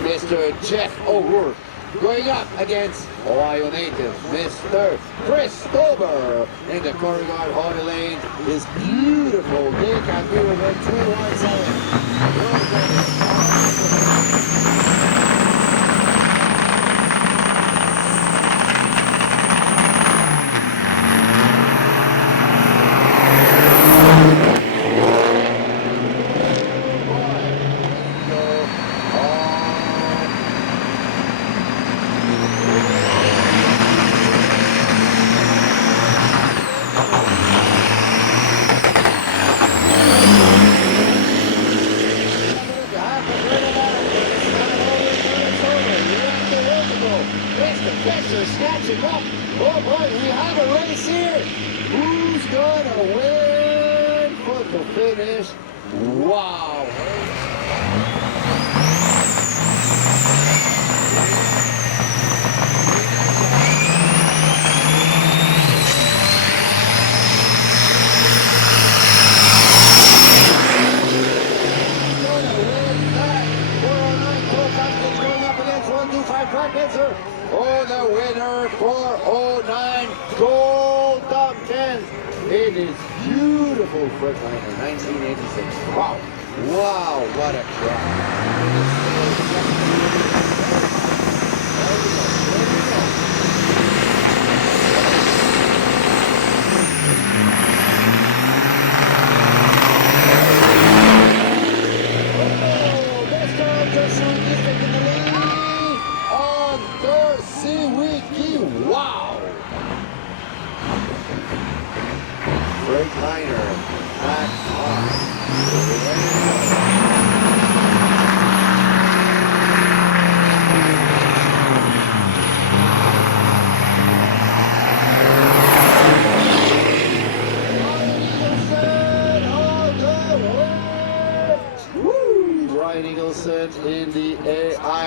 Mr. Jeff O'Rourke. Going up against Ohio native, Mr. Chris Stober. In the corner guard, Honda Lane is beautiful. They can do it at 217. Snatching up. Oh boy, we have a race here. Who's gonna win for the finish? Wow. Oh, the winner, 409 gold top 10. It is beautiful Freightliner, 1986. Wow. Wow, what a Wow! Freightliner back on. Brian Eagleson in the AI.